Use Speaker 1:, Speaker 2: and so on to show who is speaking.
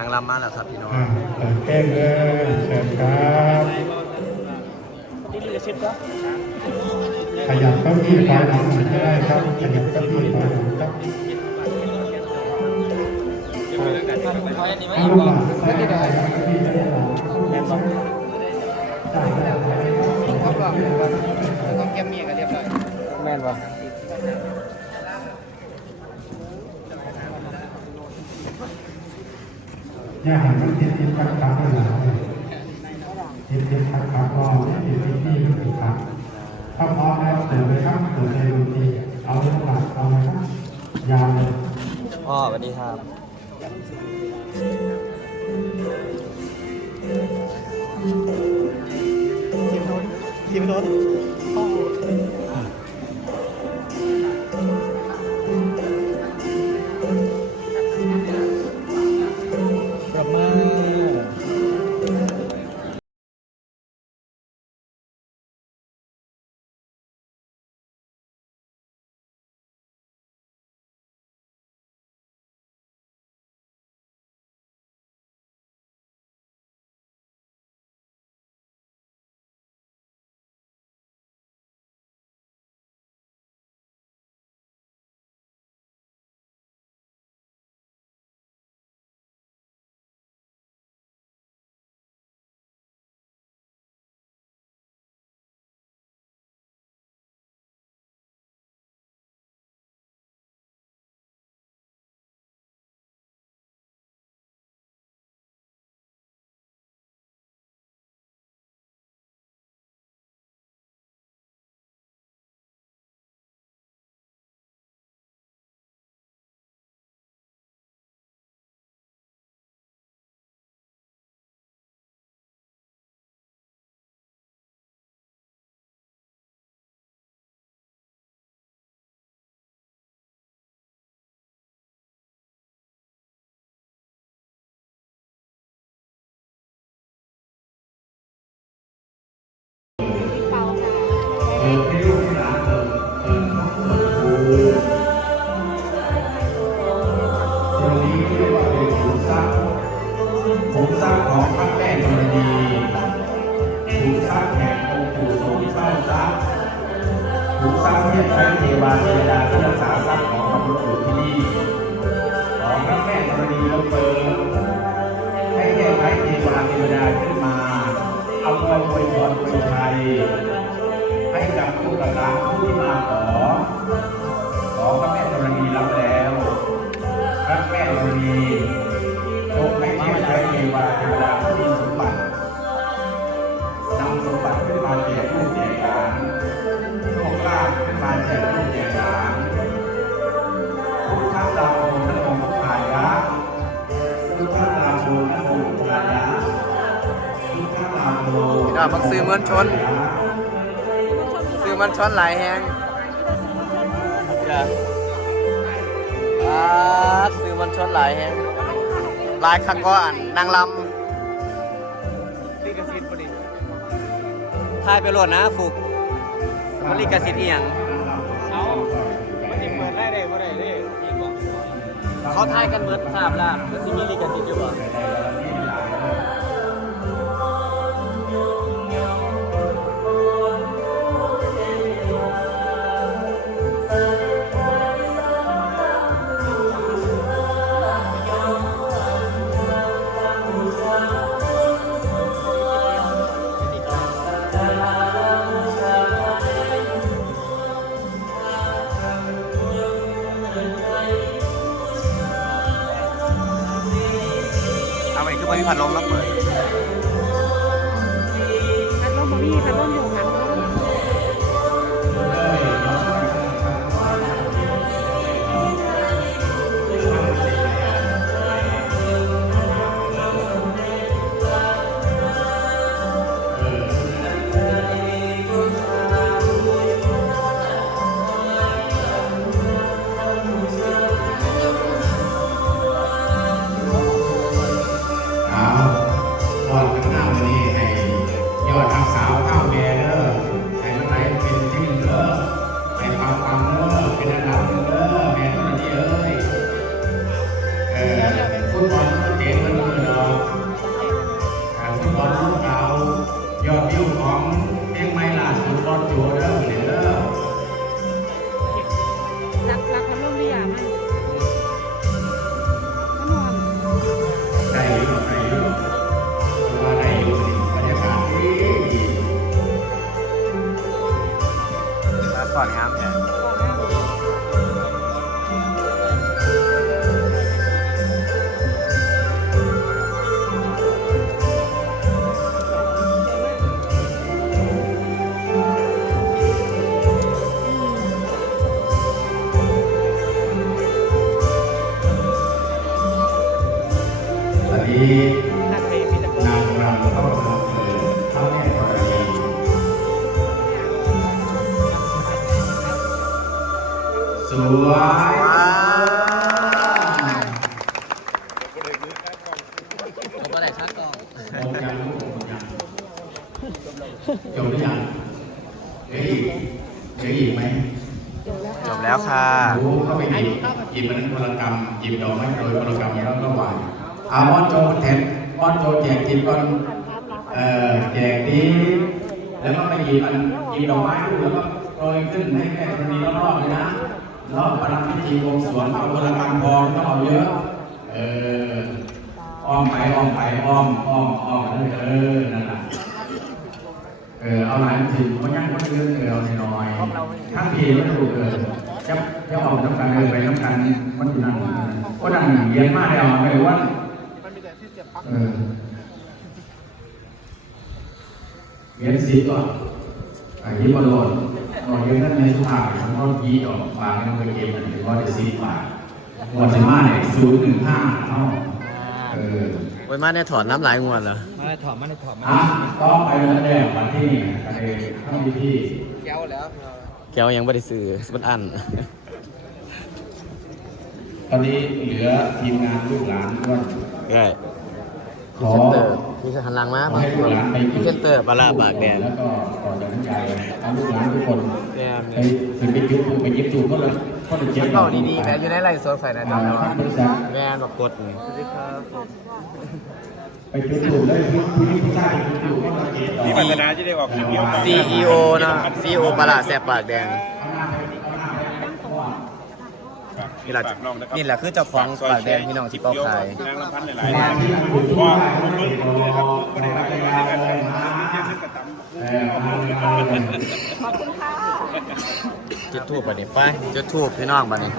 Speaker 1: นางรำมาแล้วครับพี่น้อง
Speaker 2: อ่าเปิดเพลงเลยเชิญครับขยับเก้าอี้ถอยหลังหน่อยก็ได้ครับ ขยับเก้าอี้ถอยหลังครับเอาลูกหลานไม่ได้ครับเก้าอี้จะได้หลังได้ได้ได้
Speaker 3: ต้องแก้มเมียกันเรียบร้อย
Speaker 1: แม่นปะ
Speaker 2: ย่าหันมันติดติดขัดขัดไปหลังเลยติดติดขัดขัดก็ติดติดที่มันติดขัดถ้าพร้อมแล้วเปิดเลยครับเปิดในดนตรีเอาเลูกหลานเอาเลยครับยาวเลย
Speaker 1: พ่อสวัสดีครับ
Speaker 3: ทีมโดน
Speaker 2: ขุมทรัพย์ของพระแม่ธรณีขุมทรัพย์แห่งองค์ปู่โสมเช่าทรัพย์ขุมทรัพย์ที่ใช้เทวาเทวดาที่รักษาทรัพย์ของมนุษย์อยู่ที่นี่ของพระแม่ธรณีเราเปิดให้แก้ไขเทวาเทวดาขึ้นมาเอาเงินอวยพรเป็นไทยให้กับผู้กระทำผู้ที่มาขอขอพระแม่ วาเทวดาผู้มีสมบัตินำสมบัติขึ้นมาแจกลูกแจกหลานโชคลาภขึ้นมาแจกลูกแจกหลานพุทธัสสะโมนะโมพุทธายะพุทธัสสะโมนะโมพุทธายะพุทธัสสะโม
Speaker 1: พี่น้องมักซื้อมวลชน ซื้อมันช้อนหลายแฮงจ้ะอ่าซื้อมันช้อนหลายแฮง หลายคักก็อันนางล
Speaker 3: ลิขสิทธิ์พอดีำ
Speaker 1: ทายไปโหลดนะฟุกมันลิขสิทธิ์อีหยัง
Speaker 3: เอามันจะเปิดได้เลยบ่ได้เลยอีกบ่
Speaker 1: เขาทายกันเบิดทราบแล้วมันสิมีลิขสิทธิ์อยู่บ่ พัดลมแล้วเปิด
Speaker 4: พัดลมบ่มีพัดลมอยู่
Speaker 3: ค่ะ
Speaker 2: วย
Speaker 1: ว้าวผมก็ได้ชักกล้อง
Speaker 2: โอ้ยังลูกโอ้ยังจบหรือยังเหลืออีกเหลืออีกไหม
Speaker 1: จบแล้วค่ะ
Speaker 2: รู้เข้าไปหยิบหยิบมันพลกรรมหยิบดอกไม้โดยพลกรรมแล้วก็วางอามอนโจแทนมอนโจแจกจิบก่อนเอ่อแจกนี้แล้วก็ไปหยิบมันหยิบดอกไม้ดูแล้วก็โรยขึ้นให้แม่ธรณีรอบๆเลยนะ รอบประดับพิธีวงสวงเอาพลกรรมพอม่ต้องเอาเยอะ เอออ้อมไปอ้อมไปอ้อมอ้อมอ้อมเลยเออนั่นแหละเออเอาหลายถึงมันยังมันเรื่องเออเอาน้อยๆถ้าพีมันถูกเออจะจะออกน้ำกันเออไปน้ำกันมันอยู่นั่นก็นั่งเรียนมากเลยเอาไปว่าเออเรียนสีก่อนไอ้ยี่บอลโดนนอนเยอะนั่นในสุภาพ มันก็ยีดอกบางมันก็เกมมันก็ได้สีบาทวันจะมาเนี่ยศูนย์หนึ่งห้าเท่าเออ
Speaker 1: โอ้ยมาได้ถอนน้ำลายงวดเหรอ
Speaker 3: มาถอดมาถอดมา
Speaker 2: อะต้องไปแล้วแดงมาที่นี่กันเองต้องมีที่
Speaker 1: แก้วยังไม่ได้ซื้อมันอัน
Speaker 2: ตอนนี้เหลือทีมงานลูกหลานด้วย
Speaker 1: ใช่
Speaker 2: ข
Speaker 1: พรี
Speaker 2: อ
Speaker 1: เซนเตอร์ มีสถานลังมา
Speaker 2: ขอให้ลูกหลานไป
Speaker 1: พรีเซนเตอร์ปลาร้าบากแดง
Speaker 2: แล้วก็ต่อจากนี้ไปเอาลูกหลานทุกคน
Speaker 1: แม่
Speaker 2: ไปไปไปยุบไปยิบจูก็เลยก็เลยเจ็บ
Speaker 1: เป่าดีๆแม่อยู่ในไลฟ์สดใส่นะ
Speaker 2: อ่า
Speaker 1: จ๊ะ
Speaker 2: ท่านบริษัท
Speaker 1: แม่มากดนี่สวัสดีครับ
Speaker 2: ไปจุดจูเลยผู้ผู้ที่ผู้ชายจุดจูก็มาเกตต่อ
Speaker 3: มีปัฒนาจะได้ออกคลิปเดียวกัน
Speaker 1: CEO นะ CEO ปลาร้าแซ่บปากแดงนี่แหละนี่แหละคือเจ้าของปากแดงพี่น้องที่เป้าขาย
Speaker 3: นางลำพันธ์หลายๆเนี่ยเพราะว่าผมเบิ่ง
Speaker 1: จุดทูบบัดนี้ไปจุดทูบพี่น้องไปนี่